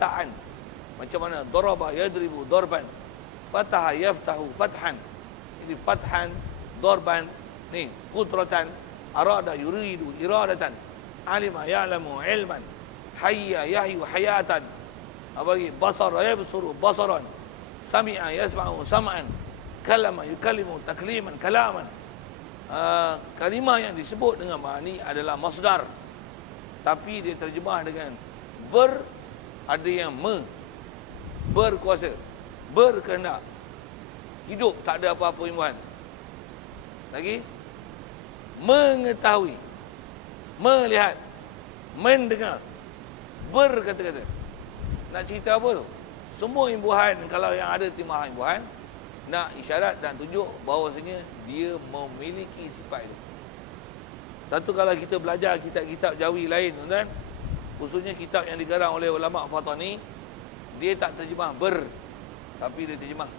kekuasaan. Macam mana? Daraba yadribu darban, fataha yaftahu fathan. Ini fathan, darban, ni qudratan, arada yuridu iradatan, alima ya'lamu ilman, hayya yahyu hayatan. Apa lagi? Basara yabsuru basaran, sami'a yasma'u sam'an, kalama yukallimu takliman kalaman. Kalimah yang disebut dengan ma'ani adalah masdar, tapi dia terjemah dengan ada yang berkuasa, berkehendak. Hidup tak ada apa-apa imbuhan. Lagi mengetahui, melihat, mendengar, berkata-kata. Nak cerita apa tu? Semua imbuhan, kalau yang ada timah imbuhan, nak isyarat dan tunjuk bahawasanya dia memiliki sifat itu. Satu, kalau kita belajar kitab-kitab Jawi lain, tuan-tuan, khususnya kitab yang digarang oleh ulama Fatani, dia tak terjemah tapi dia terjemah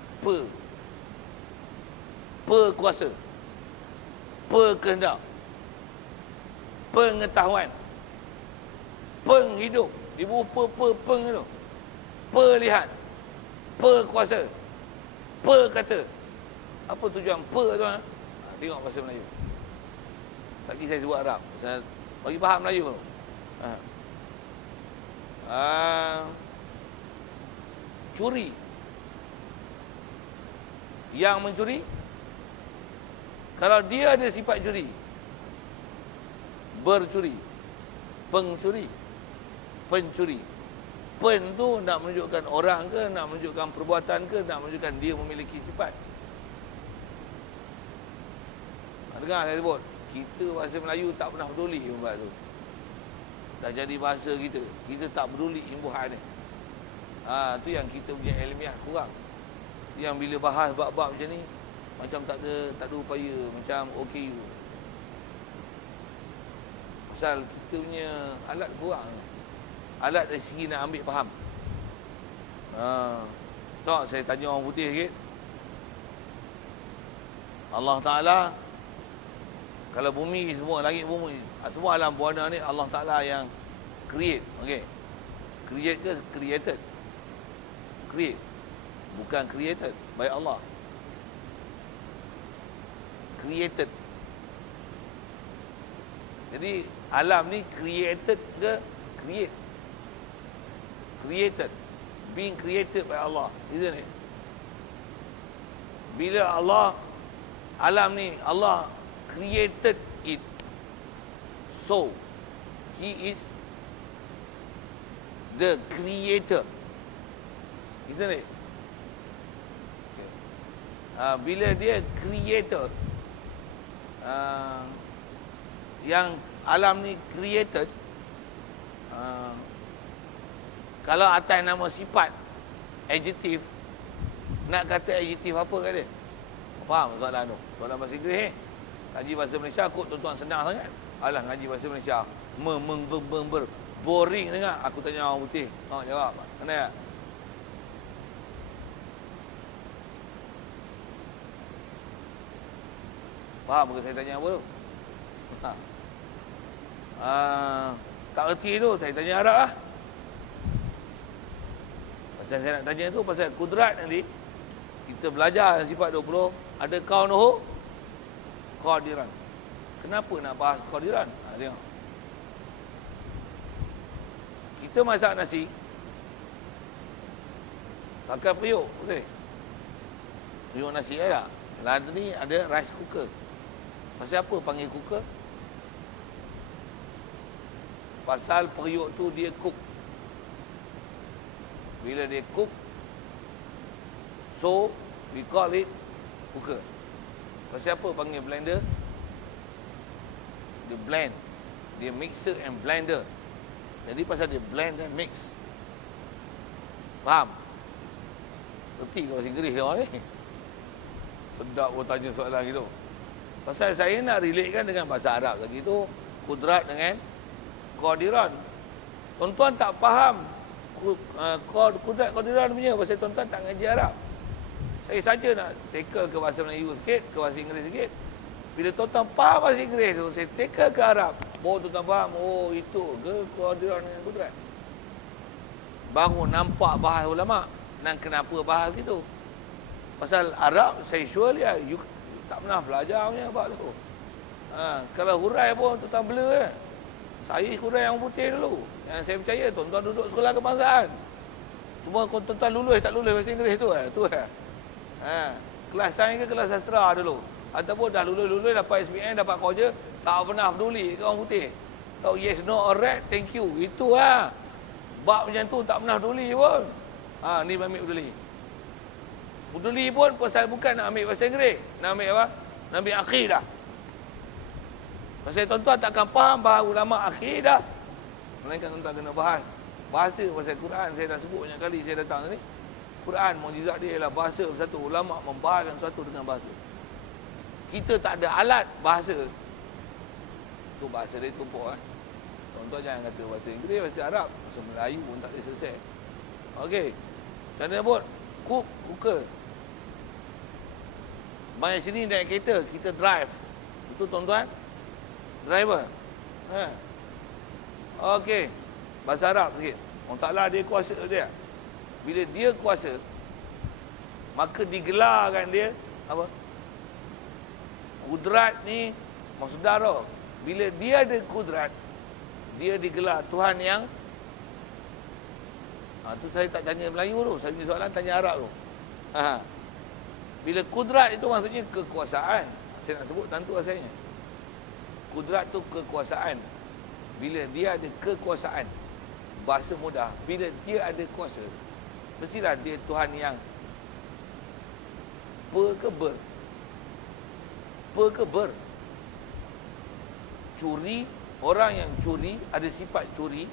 kuasa, kehendak, pengetahuan, penghidup, ibu peng itu, lihat, kuasa, kata. Apa tujuan tu? Tengok bahasa Melayu. Tak kisah saya sebut Arab. Saya bagi faham Melayu tu. Curi. Yang mencuri, kalau dia ada sifat curi, bercuri, pencuri. Pen tu nak menunjukkan orang ke, nak menunjukkan perbuatan ke, nak menunjukkan dia memiliki sifat. Dengar saya sebut, kita bahasa Melayu tak pernah peduli bab tu. Dah jadi bahasa kita, kita tak peduli imbuhan ni. Tu yang kita punya ilmiah kurang. Yang bila bahas bab-bab macam ni, macam tak ada upaya, macam OKU. Pasal kita punya alat kurang. Alat dari segi nak ambil faham. Tak, saya tanya orang putih sikit. Allah Ta'ala, kalau bumi semua, langit bumi, semua alam buana ni Allah Ta'ala yang create. Okay. Create ke created? Create. Bukan created by Allah. Created. Jadi alam ni created ke create? Created. Being created by Allah, isn't it? Bila Allah, alam ni Allah created it, so He is the creator, isn't it? Bila dia creator, yang alam ni created, kalau atas nama sifat, adjektif, nak kata adjektif apa kat dia? Faham soalan tu? Soalan bahasa Inggeris Ngaji bahasa Malaysia kot tuan-tuan senang sangat. Alah, ngaji bahasa Malaysia boring dengar. Aku tanya orang putih, tengok jawab. Kena tak? Faham ke saya tanya apa tu? Tak erti tu, saya tanya Arab lah. Pasal saya nak tanya tu pasal kudrat nanti. Kita belajar sifat 20, ada kaunuhu qadiran. Kenapa nak bahas qadiran? Tengok. Kita masak nasi pakai periuk, okey. Periuk nasi ada. Lalu ni ada rice cooker. Pasal apa panggil cooker? Pasal periuk tu dia cook. Bila dia cook, so we call it cooker. Pasal apa panggil blender? Dia blend. Dia mixer and blender. Jadi pasal dia blend dan mix. Faham? Erti ke bahasa Inggeris dia orang ni? Sedap pun tanya soalan gitu. Pasal saya nak relatekan dengan bahasa Arab lagi tu, kudrat dengan qadiran. Tuan-tuan tak faham kudrat qadiran punya pasal tuan-tuan tak ngaji Arab. Saya saja nak tackle ke bahasa Melayu sikit, ke bahasa Inggeris sikit. Bila tuan-tuan faham bahasa Inggeris tu, saya tackle ke Arab. Baru tuan-tuan faham, oh itu ke qadiran dengan kudrat. baru nampak bahas ulama. Dan kenapa bahas gitu? Pasal Arab, saya sure dia, you tak pernah belajar punya bab tu. Kalau hurai pun tuan blur kan. Saya hurai yang putih dulu. Yang saya percaya tuan-tuan duduk sekolah kebangsaan. Cuma tuan-tuan lulus tak lulus bahasa Inggeris tu lah. Tu lah. Kelas sains ke kelas sastra dulu. Ataupun dah lulus dapat SPM, dapat kerja, tak pernah peduli ke orang putih. Tahu yes, no, alright, thank you. Itu lah. Bab macam tu tak pernah peduli pun. Ni ambil peduli. Peduli pun pasal bukan nak ambil bahasa Inggeris. Nak ambil apa? Nak ambil akidah. Pasal tuan-tuan takkan faham bahawa ulama akidah. Melainkan tuan-tuan kena bahas. Bahasa pasal Quran saya dah sebut banyak kali saya datang ni. Quran mukjizat dia ialah bahasa satu ulama membahaskan sesuatu dengan bahasa. Kita tak ada alat bahasa. Tu bahasa dia tumpuk kan. Tuan-tuan jangan kata bahasa Inggeris, bahasa Arab, bahasa Melayu pun tak boleh selesai. Okey. Macam mana pun? Cooker. Banyak sini naik kereta, kita drive. Itu tuan-tuan? Driver. Okey. Bahasa Arab sikit. Allah Ta'ala dia kuasa dia. Bila dia kuasa, maka digelarkan dia apa? Kudrat ni maksudnya bila dia ada kudrat, dia digelar Tuhan yang tu saya tak tanya Melayu tu, saya punya soalan tanya Arab tu. Bila kudrat itu maksudnya kekuasaan. Saya nak sebut tentu asalnya. Kudrat tu kekuasaan. Bila dia ada kekuasaan, bahasa mudah, bila dia ada kuasa, mestilah dia Tuhan yang pe ke ber. Curi, orang yang curi, ada sifat curi,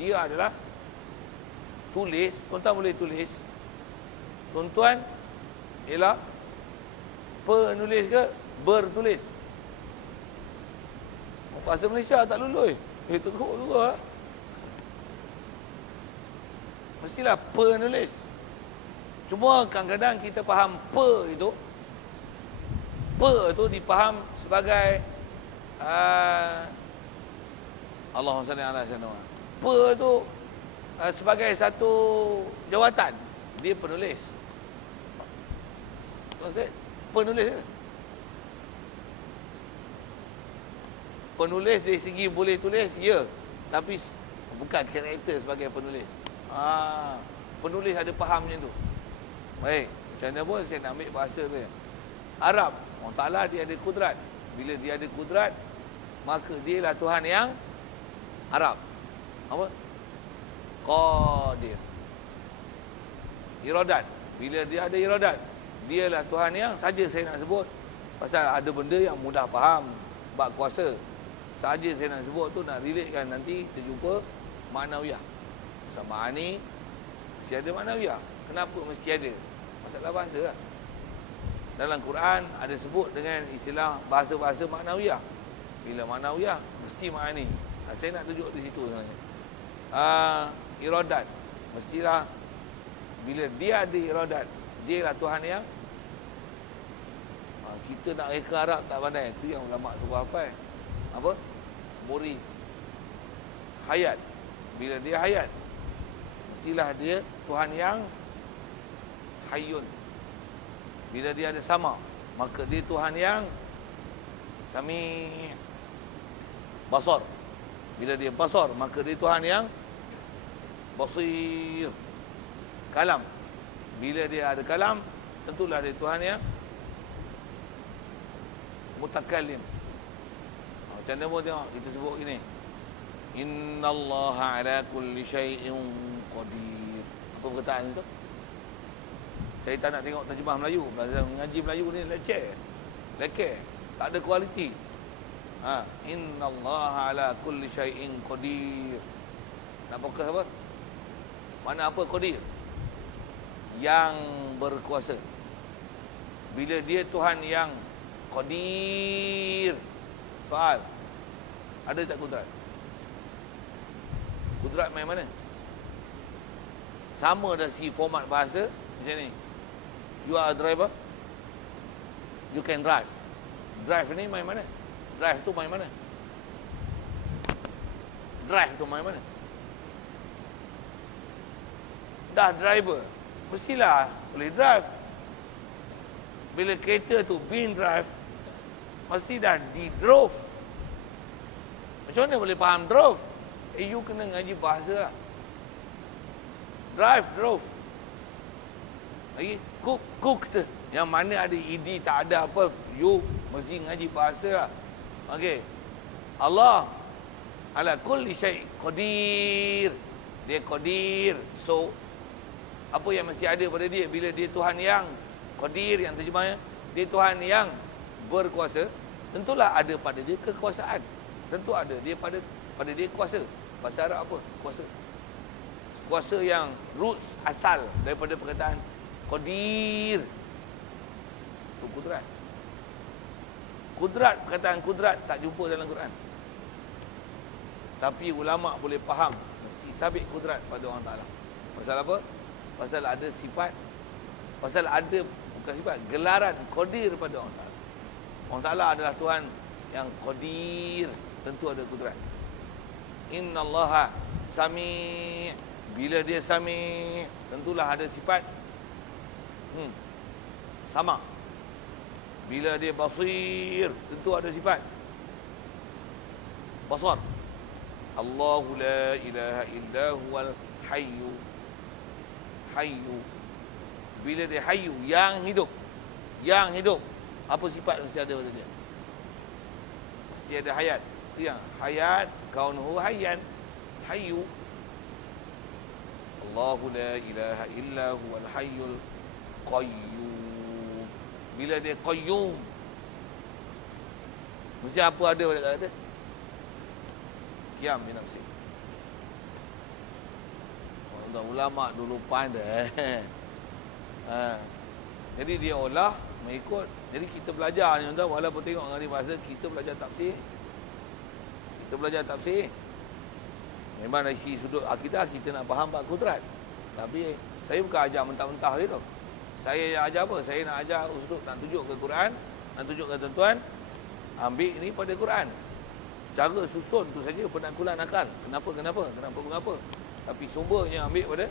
dia adalah tulis, tuan-tuan boleh tulis. Tuan-tuan ialah penulis ke bertulis. Bahasa Malaysia tak lulus. Teruk juga. Mestilah penulis. Cuma kadang-kadang kita faham pe itu dipaham sebagai Allahumma salli ala sayyidina. Pe tu sebagai satu jawatan. Dia penulis. Okey, penulis ke? Penulis dari segi boleh tulis, ya. Tapi bukan karakter sebagai penulis. Penulis ada faham macam tu. Baik, macam mana pun saya nak ambil bahasa tu. Arab, Allah Ta'ala dia ada kudrat. Bila dia ada kudrat, maka dia lah Tuhan yang Arab. Apa? Qadir. Iradat. Bila dia ada iradat, dia lah Tuhan yang saja saya nak sebut. Pasal ada benda yang mudah faham, bab kuasa. Saja saya nak sebut tu nak relatekan nanti kita jumpa maknawiyah. Sama ni mesti ada maknawiyah. Kenapa mesti ada? Masalah bahasa lah. Dalam Quran ada sebut dengan istilah bahasa-bahasa maknawiyah. Bila maknawiyah mesti makna ni. Saya nak tunjuk di situ sebenarnya. Iradat. Mestilah bila dia ada iradat, dia lah Tuhan yang kita nak reka Arab tak pandai. Itu yang ulama suruh hafal. Apa? Muri. Hayat. Bila dia hayat, mestilah dia Tuhan yang Hayyun. Bila dia ada sama, maka dia Tuhan yang Sami. Basar. Bila dia basar, maka dia Tuhan yang Basir. Kalam. Bila dia ada kalam, tentulah dia Tuhan yang Mutakallim. Macam mana pun tengok, kita sebut gini. Innallaha ala kulli syai'in qadir. Apa perkataan itu? Saya tak nak tengok terjemah Melayu. Mengaji Melayu ni leceh. Tak ada kualiti. Innallaha ala kulli syai'in qadir. Nak fokus apa? Mana apa qadir? Yang berkuasa. Bila dia Tuhan yang qadir. Soal. Ada tak kudrat? Kudrat main mana? Sama dari segi format bahasa macam ni. You are a driver. You can drive. Drive ni main mana? Drive tu main mana? Drive tu main mana? dah driver, mestilah boleh drive. Bila kereta tu been drive, mesti dah di-drove. Macam mana boleh faham drove? You kena ngaji bahasa lah. Drive, drove. Lagi, cooked. Yang mana ada ed, tak ada apa, you mesti ngaji bahasa lah. Okey. Allah ala kulli syai' qadir. Dia qadir. So, apa yang mesti ada pada dia? Bila dia Tuhan yang qadir, yang terjemahnya, dia Tuhan yang berkuasa, tentulah ada pada dia kekuasaan. Tentu ada dia pada dia kuasa. Bahasa Arab apa? Kuasa. Kuasa yang roots, asal daripada perkataan qadir. Itu kudrat. Kudrat, perkataan kudrat tak jumpa dalam Quran. Tapi ulama boleh faham, mesti sabit kudrat pada Allah Ta'ala. Pasal apa? Pasal ada sifat, pasal ada, bukan sifat, gelaran qadir pada Allah Ta'ala. Allah Ta'ala adalah Tuhan yang qadir, tentu ada kudrat. Innallaha sami'. Bila dia sami', tentulah ada sifat sama. Bila dia basir, tentu ada sifat basar. Allahu la ilaha illa huwal hayyu. Hayyu. Bila dia hayyu, yang hidup. Yang hidup. Apa sifat mesti ada pada dia? Mesti ada hayat. Itu yang hayat, kaunuhu hayyan. Hayyu. Allahu la ilaha illa huwal hayyul qayyum. Bila dia qayyum, mesti apa ada pada dia? Qiyam bi nafsi. Ulama dulu pandai. Jadi dia olah mengikut. Jadi kita belajar ni tuan, walaupun tengok hari bahasa, kita belajar tafsir. Kita belajar tafsir. Memang dari sudut akidah kita nak faham bab kudrat. Tapi saya bukan ajar mentah-mentah gitu. Saya ajar apa? Saya nak ajar sudut, nak tunjuk ke Quran, nak tunjuk ke tuan-tuan, ambil ni pada Quran. Cara susun tu saja penangkulan akal. Kenapa? Tapi sumbernya ambil pada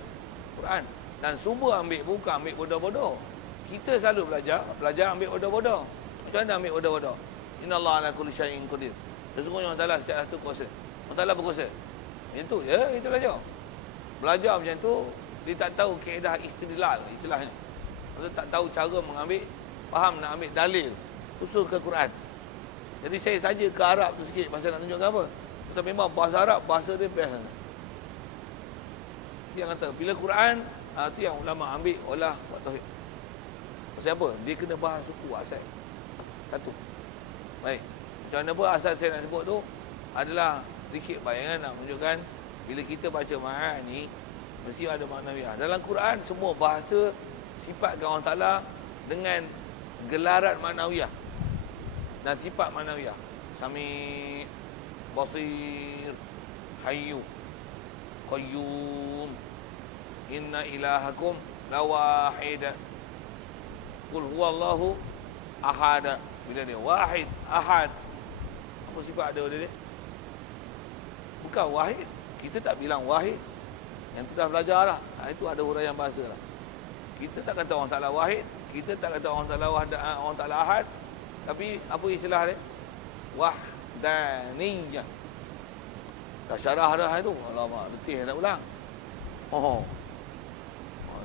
Quran. Dan sumber ambil bukan ambil bodoh-bodoh. Kita selalu belajar ambil bodoh-bodoh. Macam mana ambil bodoh-bodoh? Innallaha ala kulli syai'in qadir. Sesungguhnya Allah Ta'ala setiap satu kuasa. Allah Ta'ala berkuasa. Macam tu je, kita belajar. Belajar macam tu, dia tak tahu kaedah istidlal, istilahnya. Maksudnya tak tahu cara mengambil, faham nak ambil dalil, usul ke Quran. Jadi saya saja ke Arab tu sikit, pasal nak tunjukkan apa. Pasal memang bahasa Arab, bahasa dia best. Dia kata, bila Quran, tu yang ulama ambil, olah, buat tauhid. Pasal apa? Dia kena bahas suku, asal. Satu. Baik. Macam mana pun asal saya nak sebut tu, adalah sedikit bayangan nak menunjukkan bila kita baca ma'ani mesti ada maknawiyah. Dalam Quran semua bahasa sifatkan Allah Ta'ala dengan gelaran maknawiyah dan sifat maknawiyah. Sami, basir, hayyu, qayyum, inna ilahakum lawahid, qul huwallahu ahad. Bila dia wahid, ahad, apa sifat ada pada dia? Bukan wahid. Kita tak bilang wahid. Yang tu dah belajar lah. Itu ada huraian bahasa lah. Kita tak kata orang Ta'ala wahid. Kita tak kata orang Ta'ala orang Ta'ala ahad. Tapi apa istilah dia? Wahdaniyah. Dah syarah dah itu. Alamak, letih nak ulang.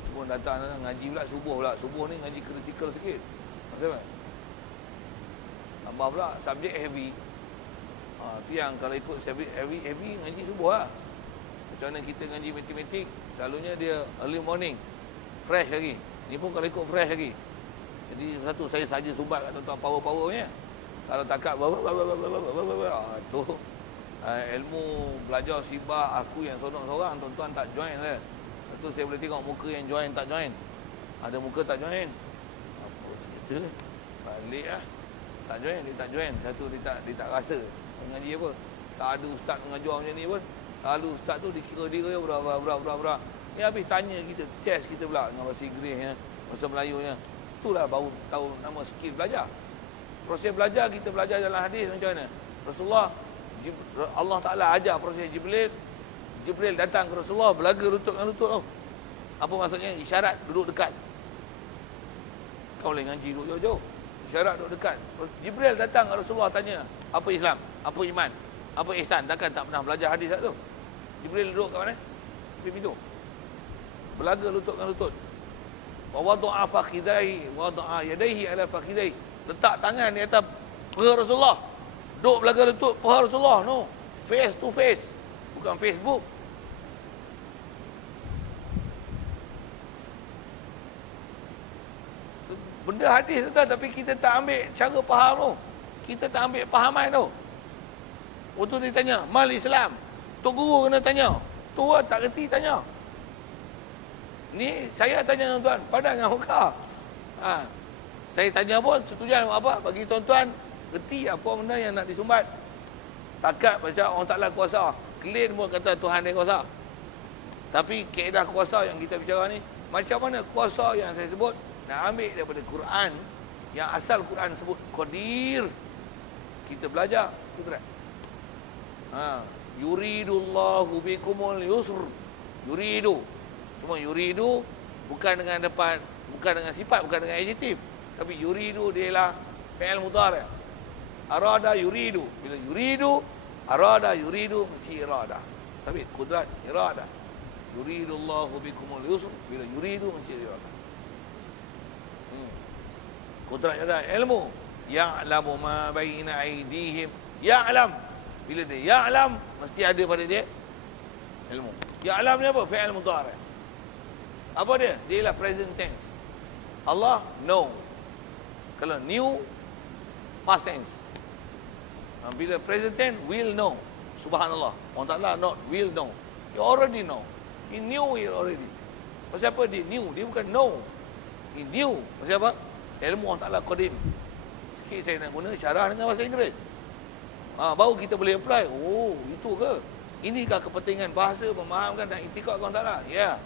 Cuma datang ngaji pula subuh pula. Subuh ni ngaji kritikal sikit. Maksudnya tambah pula subjek heavy. Tu yang kalau ikut subjek heavy ngaji subuh lah. Macam mana kita ngaji matematik, selalunya dia early morning, fresh lagi. Ni pun kalau ikut fresh lagi. Jadi satu saya saja sumbat kat tuan-tuan power-powernya. Kalau takat tu ilmu belajar sibah aku yang seorang-seorang, tuan-tuan tak join lah. Lepas tu saya boleh tengok muka yang join tak join. Ada muka tak join. Apa cerita? Balik lah. Tak join, dia tak join. Satu dia tak rasa mengaji apa. Tak ada ustaz mengajar macam ni pun. Lalu ustaz tu dikira dia berapa. Ni habis tanya kita, test kita pula dengan bahasa Inggerisnya, bahasa Melayunya. Itulah baru tahu nama skill belajar. Proses belajar, kita belajar dalam hadis macam mana? Rasulullah, Allah Ta'ala ajar proses Jibril datang ke Rasulullah, belaga lutut dengan lutut tu. Apa maksudnya? Isyarat duduk dekat. Kau boleh ngaji duduk jauh-jauh. Isyarat duduk dekat. Jibril datang, Rasulullah tanya, apa Islam? Apa iman? Apa ihsan? Takkan tak pernah belajar hadis tak tu? Jibril duduk kat mana? Di pintu. Belaga lutut dengan lutut. Wa wada'a fakhidaihi wa wada'a yadayhi ala fakhidaihi. Letak tangan di atas paha Rasulullah. Duduk belaga lutut paha Rasulullah. No. Face to face. Bukan Facebook. Benda hadis tu tapi kita tak ambil cara faham tu. Kita tak ambil pahaman tu. Waktu dia tanya, mal Islam. Tok guru kena tanya. Tua tak reti tanya. Ni saya tanya tuan-tuan, padan dengan hukar. Saya tanya pun setuju apa? Bagi tuan-tuan reti apa benda yang nak disumbat. Takat macam orang Taala kuasa. Clean pun kata Tuhan dia kuasa. Tapi kaedah kuasa yang kita bicara ni, macam mana kuasa yang saya sebut nak ambil daripada Quran, yang asal Quran sebut Qadir. Kita belajar kudrat. Yuridullahu bikumul yusr. Yuridu. Cuma yuridu bukan dengan depan, bukan dengan sifat, bukan dengan adjektif. Tapi yuridu dia lah fi'il mudhari'. Arada yuridu. Bila yuridu, arada yuridu mesti irada. Sabit kudrat irada. Yuridullahu bikumul yusr. Bila yuridu mesti irada. Kudrat ada ilmu. Ya'lamu ma baina aydihim. Ya'lam. Bila dia ya'lam, mesti ada pada dia ilmu. Ya'lam ni apa? Fi'il mudhari'. Apa dia? Dia ialah present tense. Allah know. Kalau knew, past tense. Bila present tense, will know. Subhanallah. Allah Ta'ala not will know. He already know. He knew it already. Pasal apa dia knew? Dia bukan know. He knew. Pasal apa? Ilmu Allah Ta'ala qadim. Sikit saya nak guna syarah dengan bahasa Inggeris. Baru kita boleh apply. Oh, itu ke? Inikah kepentingan bahasa memahamkan dan itikad Allah Ta'ala? Ya.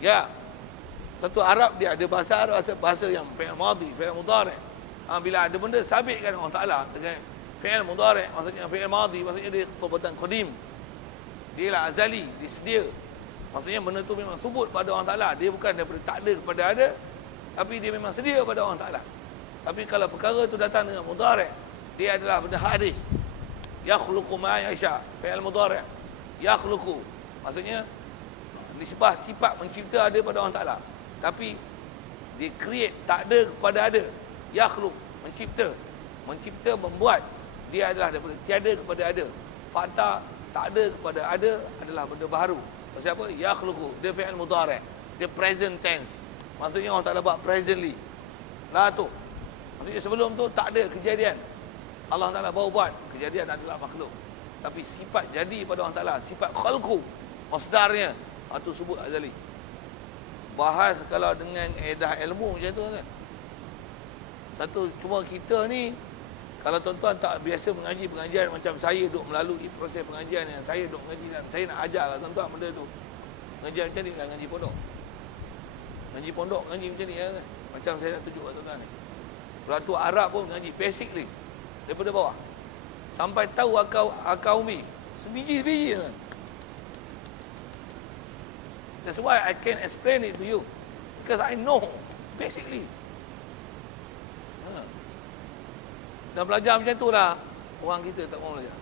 Ya. Tentu Arab dia ada bahasa Arab, bahasa yang fi'il madhi, fi'il mudhari'. Bila ada benda sabitkan Allah Ta'ala dengan fi'il mudhari', maksudnya fi'il madhi, maksudnya dia perbuatan qadim. Dia lah azali, dia sedia. Maksudnya benda tu memang subut pada Allah Ta'ala. Dia bukan daripada tak ada kepada ada, tapi dia memang sedia pada Allah Ta'ala. Tapi kalau perkara tu datang dengan mudhari', dia adalah benda hadis. Yakhluqu ma yasha, fi'il mudhari'. Yakhluqu. Maksudnya nisbah sifat mencipta ada pada Allah Ta'ala. Tapi dia create, tak ada kepada ada. Yakhluq, mencipta. Mencipta, membuat. Dia adalah daripada tiada kepada ada. Fakta tak ada kepada ada adalah benda baru. Pasal apa? Yakhluqu. Dia fi'il mudhari'. Dia present tense. Maksudnya Allah Ta'ala buat presently. Lah tu. Maksudnya sebelum tu tak ada kejadian. Allah Ta'ala baru buat. Kejadian adalah makhluk. Tapi sifat jadi pada Allah Ta'ala. Sifat khalqu. Masdarnya. Itu sebut azali. Bahas kalau dengan edah ilmu macam tu kan. Satu, cuma kita ni, kalau tuan-tuan tak biasa mengaji pengajian macam saya duk melalui proses pengajian yang saya duk mengaji dan saya nak ajar lah tuan-tuan benda tu. Pengajian macam ni lah, ngaji pondok. Ngaji pondok, ngaji macam ni kan. Macam saya nak tunjuk kat tuan-tuan ni. Beratur Arab pun ngaji basic ni. Daripada bawah. Sampai tahu akar umi. Sebiji-sebiji kan. That's why I can explain it to you. Because I know, basically. Dan belajar macam tu lah, orang kita tak mahu belajar.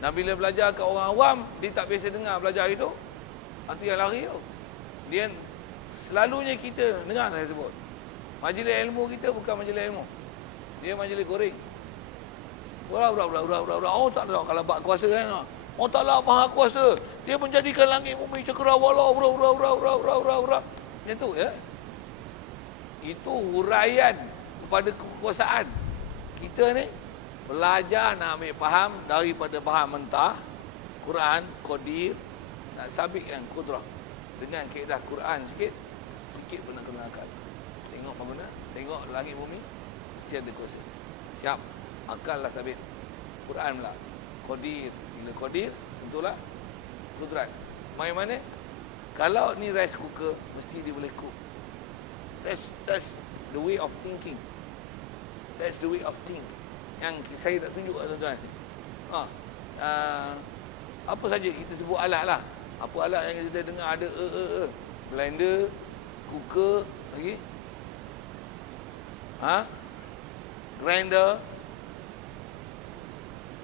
Dan bila belajar ke orang awam, dia tak biasa dengar belajar itu. Itu yang lari tu. Dia, selalunya kita, dengar saya sebut. Majlis ilmu kita bukan majlis ilmu. Dia majlis goreng. Ura. Oh tak ada kalau bak kuasa kan. Oh taklah maha kuasa. Dia menjadikan langit bumi cakrawala. Ura. Macam tu ya. Itu huraian kepada kekuasaan. Kita ni belajar nak ambil faham daripada faham mentah Quran, Qadir, nak sabitkan kudrah dengan kaedah Quran sikit pun nak kena akal. Tengok apa benda, tengok langit bumi mesti ada kuasa. Siap. Akal lah sabit. Quran pula Qadir. Bila Qadir tentulah kudrat. Main mana? Kalau ni rice cooker mesti dia boleh cook. That's the way of thinking. That's the way of think. Yang saya tak tunjuk tuan-tuan. Apa saja kita sebut alat lah. Apa alat yang kita dengar ada blender, cooker, lagi? Grinder,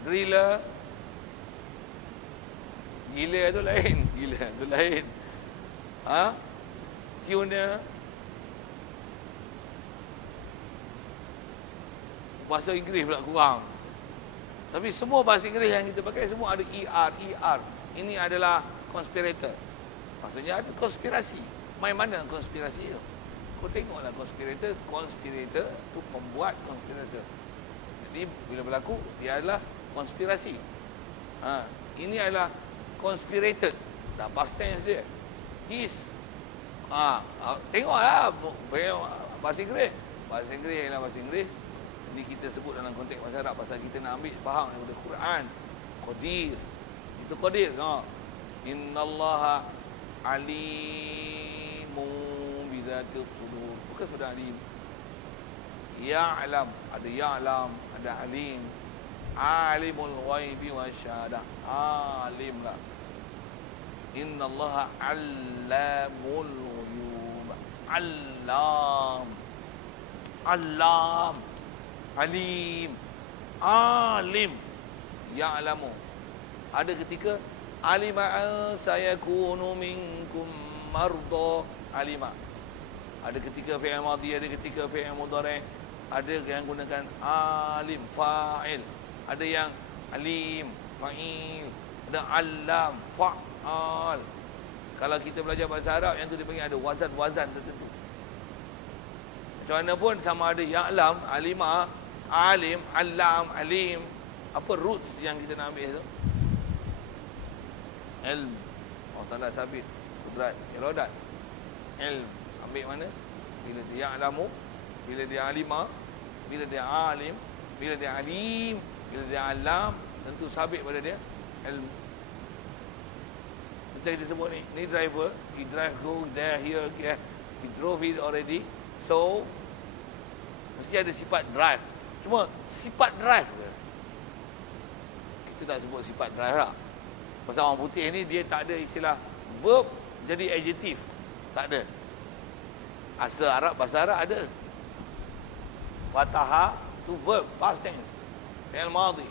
driller. Gila tu lain. Gila tu lain. Tuner. Bahasa Inggeris pula kurang. Tapi semua bahasa Inggeris yang kita pakai semua ada ER. Ini adalah conspirator. Maksudnya ada konspirasi. Main mana konspirasi tu? Kau tengoklah conspirator tu pembuat conspirator. Jadi bila berlaku dia adalah konspirasi. Ini adalah conspirated. Dah past tense dia. His. Tengoklah bahasa Inggeris. Bahasa Inggeris ialah bahasa Inggeris. Jadi kita sebut dalam konteks bahasa Arab pasal kita nak ambil faham daripada Quran. Qadir. Itu qadir. Innallaha alimun bizatil sudur. Bukan sudah alim. Ya'lam, ada ya'lam, ada alim. Alimul ghaibi wasyahadah. Alim lah. Innallaha allamul ghuyub. Allam. Alim. Alim. Ya'lamu. Ada ketika alima sayakunu minkum marda. Alima. Ada ketika fi'il madhi, ada ketika fi'il mudhari'. Ada yang gunakan alim, fa'il. Ada yang alim, fa'il. Ada alam, fa'al. Kalau kita belajar bahasa Arab, yang tu dipanggil ada wazan-wazan tertentu. Macam mana pun sama ada ya'lam, alimah, alim, alam, alim. Apa roots yang kita nak ambil tu? Ilm. Allah Ta'ala sabit. Kudrat. Iradat. Ilm. Ambil mana? Bila dia ya'lamu, bila dia alimah, bila dia alim, bila dia alim, bila dia alam, tentu sabit pada dia ilm. Macam kita sebut ni driver, he drive go there, here, here. He drove it already. So, mesti ada sifat drive. Cuma sifat drive ke? Kita tak sebut sifat drive lah. Pasal orang putih ni dia tak ada istilah verb jadi adjective. Tak ada. Asal Arab, bahasa Arab ada. Fataha tu verb, past tense. Fi'il madhi.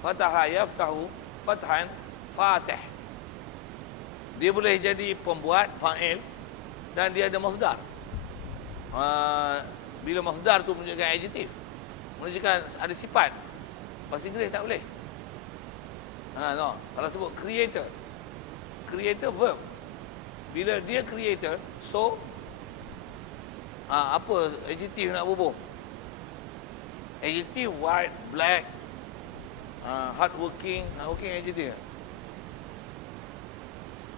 Fataha yaftahu, fathan, fatih. Dia boleh jadi pembuat, fa'il, dan dia ada masdar. Bila masdar tu menunjukkan adjektif, menunjukkan ada sifat. Bahasa Inggeris tak boleh. No. Kalau sebut creator, creator verb. Bila dia creator, so apa adjektif nak bubuh? Adjektif white, black, hard working, adjektif.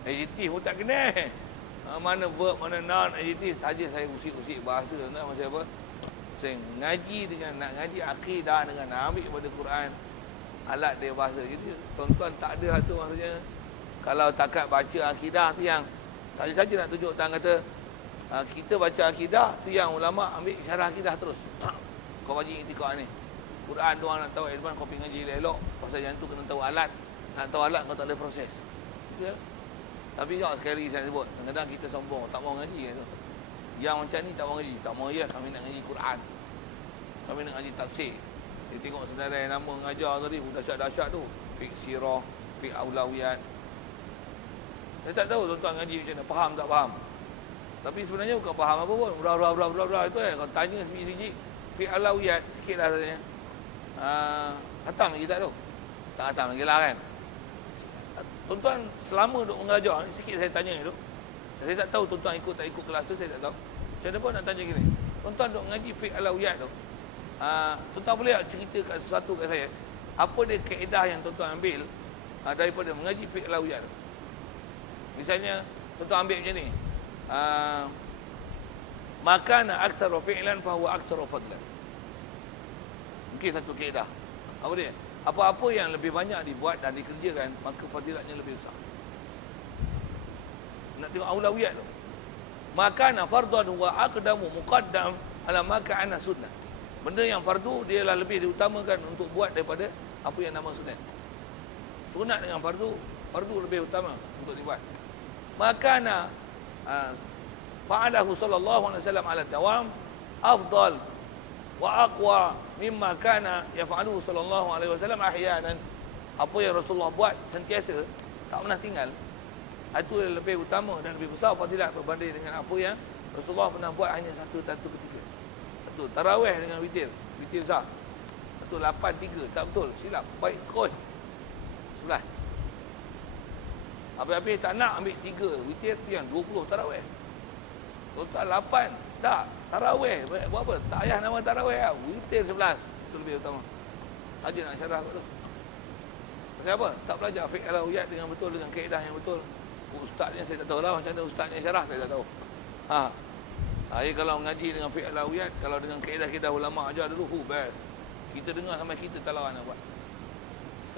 Adjektif pun tak kena. Mana verb, mana noun, adjektif saja saya usik-usik bahasa tak macam apa. Saya ngaji dengan nak ngaji akidah dengan nak ambil daripada Quran, alat dia bahasa. Jadi tuan-tuan tak ada tu maksudnya. Kalau takat baca akidah tu yang saja-saja nak tunjuk tang kata kita baca akidah tu yang ulama ambil syarah akidah terus. Kau wajib itikad ni. Quran tu orang nak tahu Isman kau pergi ngaji elok. Pasal yang tu kena tahu alat. Nak tahu alat kau tak boleh proses. Ya. Tapi jangan sekali lagi saya sebut. Kadang-kadang kita sombong, tak mau ngaji tu. Yang macam ni tak mau ngaji. Tak mau ya kami nak ngaji Quran. Kami nak ngaji tafsir. Dia tengok saudara yang nama mengajar tadi, dahsyat-dahsyat tu. Fiqh sirah, fiqh aulawiyat. Saya tak tahu tuan-tuan ngaji macam mana, faham tak faham. Tapi sebenarnya bukan faham apa pun. Bra itu kalau tanya sebiji-biji, fiqh aulawiyat sikitlah saja. Khatam lagi tak tu? Tak khatam lagi lah kan. Tuan-tuan selama duk mengajar ni, sikit saya tanya ni tu. Saya tak tahu tuan-tuan ikut tak ikut kelas tu, saya tak tahu. Macam mana pun nak tanya gini. Tuan-tuan duk ngaji fiqh aulawiyat tu. Tuan-tuan boleh tak cerita sesuatu kat saya? Apa dia kaedah yang tuan-tuan ambil daripada mengaji fiqh aulawiyat tu? Misalnya, tuan-tuan ambil macam ni. Makana aktsaru fi'lan fahuwa aktsaru fadlan. Mungkin satu kaedah. Apa dia? Apa-apa yang lebih banyak dibuat dan dikerjakan, maka fadilatnya lebih besar. Nak tengok aulawiyat tu. Makana fardhan huwa aqdamu muqaddam ala ma kana sunnah. Benda yang fardu dia lah lebih diutamakan untuk buat daripada apa yang nama sunat. Sunat dengan fardu lebih utama untuk dibuat. Makana fa'alahu sallallahu alaihi wasallam ala dawam afdal wa aqwa mimma kana yaf'aluhu sallallahu alaihi wasallam ahyanan. Apa yang Rasulullah buat sentiasa, tak pernah tinggal, itu lebih utama dan lebih besar fadilat berbanding dengan apa yang Rasulullah pernah buat hanya satu ketika. Betul, tarawih dengan witir sah. Betul, 8-3, tak betul, silap, baik terus. 11. Habis-habis tak nak ambil 3 witir tu yang 20 tarawih. Kalau tak 8, tak, tarawih, buat apa? Tak payah nama tarawih lah, witir 11. Itu lebih utama. Aja nak syarah kat tu. Pasal apa? Tak belajar fiqh al-awiyat dengan betul, dengan kaedah yang betul. Ustaznya saya tak tahu lah macam mana ustaznya syarah, saya tak tahu. Saya kalau mengaji dengan fiqh al-awiyat, kalau dengan kaedah-kaedah ulama ajar dulu, best. Kita dengar sampai kita tak lawan nak buat.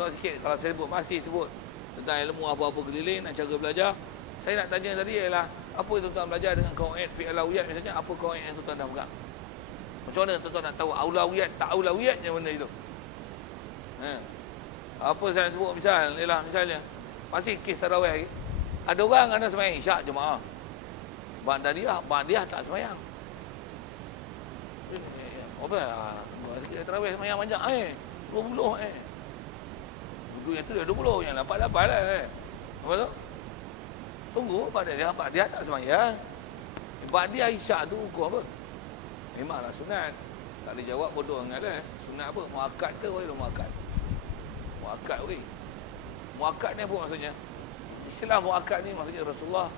So sikit, kalau saya masih sebut tentang ilmu apa-apa keliling dan cara belajar, saya nak tanya tadi ialah, apa yang tuan-tuan belajar dengan kawaid fiqh al-awiyat misalnya, apa kawaid yang tuan-tuan dah pegang? Macam mana tuan-tuan nak tahu aulawiyat, tak aulawiyatnya benda itu? Apa saya nak sebut misalnya, masih kes tarawih lagi. Ada orang ada sembahyang isyak jemaah. Ba'diyah tak sembahyang. Apa? Tarawih sembahyang banyak 20 Buku yang tu dah 20, yang 8 lah Apa tu? Tunggu Ba'diyah tak sembahyang. Ba'diyah isyak tu ukur apa? Memanglah sunat. Tak boleh jawab bodoh sangat lah. Sunat apa? Muakkad ke wala muakkad? Muakkad okey. Muakkad ni apa maksudnya? Istilah muakkad ni maksudnya Rasulullah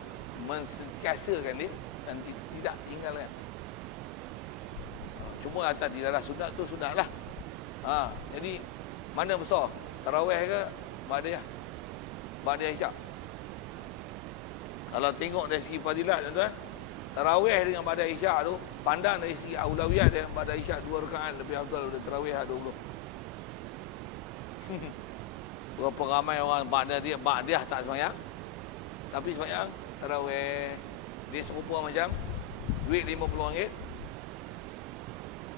mensentiasakan dia dan tidak tinggalkan. Cuma atas di dalam sunat tu sunatlah. Jadi mana besar? Tarawih ke Ba'diyah? Ba'diyah isyak. Kalau tengok dari segi fadilat tuan-tuan, tarawih dengan Ba'diyah isyak tu, pandang dari segi aulawiyat dia, Ba'diyah isyak 2 rakaat lebih afdal daripada tarawih 20. Berapa ramai orang Ba'diyah tak sembahyang, tapi sembahyang tarawih. Dia serupa macam duit RM50.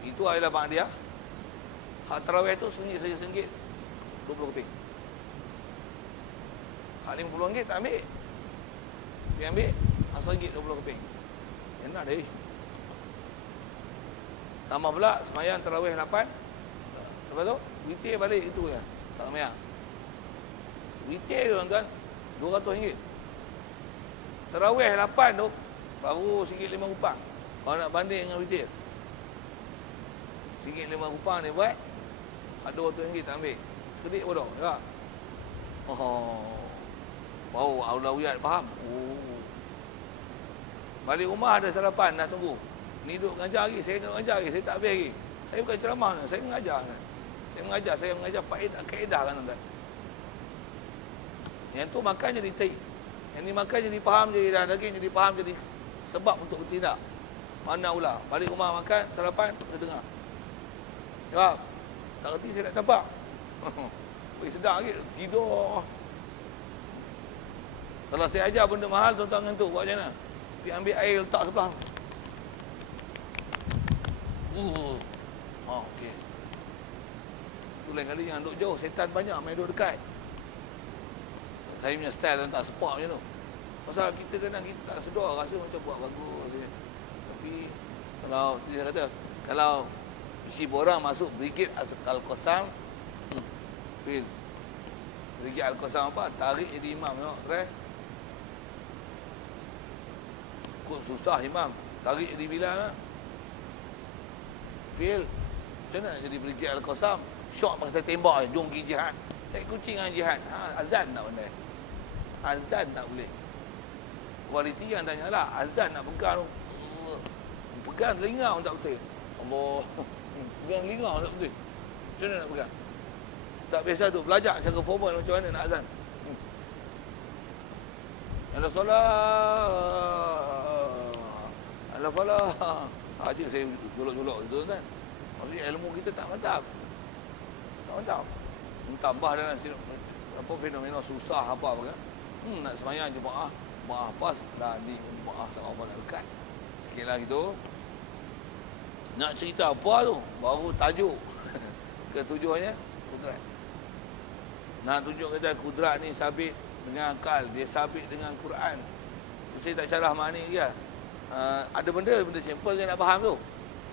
Itu adalah Ba'diyah. Hak tarawih tu RM1 20 keping. Hak RM50 tak ambil. Dia ambil RM1 20 keping. Enak deh. Tambah pula sembahyang tarawih 8. Lepas tu witir balik itu je. Tak sembahyang. Witir tu tuan-tuan RM200. Tarawih 8 tu baru RM1.05. Kalau nak banding dengan witir, RM1.05 ni buat ada RM200 tak ambil. Sedih bodoh, tak? Bau aulawiyat faham? Balik rumah ada sarapan nak tunggu. Ni duduk mengajar lagi, saya duduk mengajar lagi, saya tak habis lagi. Saya bukan ceramah, saya mengajar. Saya mengajar kaedah kan tuan. Yang tu makan jadi taik. Yang ni makan jadi faham, jadi dah daging jadi faham, jadi sebab untuk bertindak. Mana ulah? Balik rumah makan, sarapan, kita dengar. Jawab. Tak kerti saya nak nampak. Sedap lagi, tidur. Kalau saya ajar benda mahal, tuan-tuan ngantuk, buat macam mana? Pergi ambil air, letak sebelah. Okey. Tu lain kali yang duduk jauh, setan banyak, main duduk dekat. Saya punya style tak sepak macam tu. Pasal kita kadang kita tak sedar, rasa macam buat bagus je. Tapi kalau saya kata, kalau isi borang masuk Brigade Al-Qassam, Brigade Al-Qassam apa? Tarik jadi imam, tengok, try. Kut susah imam, tarik jadi Bilal lah. Fail. Macam mana jadi Brigade Al-Qassam? Syok pasal tembak je, jom pergi jihad. Cari kucing dengan jihad. Azan tak pandai. Azan tak boleh. Kualiti yang tanyalah, azan nak pegang tu. Pegang telinga pun tak betul. Allah. Pegang telinga pun tak betul. Macam mana nak pegang? Tak biasa tu, belajar cara formal macam mana nak azan. Ala solat. Ala falah. Aja saya jolok-jolok gitu kan. Maksudnya ilmu kita tak mantap. Tak mantap. Tambah dalam apa fenomena susah apa kan. Nak sembahyang jemaah, jemaah pas dah di jemaah tak apa nak dekat. Sikit lah gitu. Nak cerita apa tu? Baru tajuk. Ketujuhnya kudrat. Nak tunjuk kata kudrat ni sabit dengan akal, dia sabit dengan Quran. Saya tak syarah makna ni dia. ada benda simple yang nak faham tu.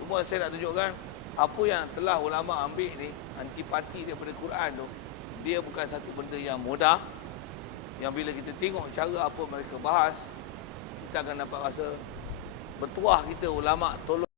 Cuma saya nak tunjukkan apa yang telah ulama ambil ni, antipati daripada Quran tu, dia bukan satu benda yang mudah. Yang bila kita tengok cara apa mereka bahas, kita akan dapat rasa bertuah kita ulama tolong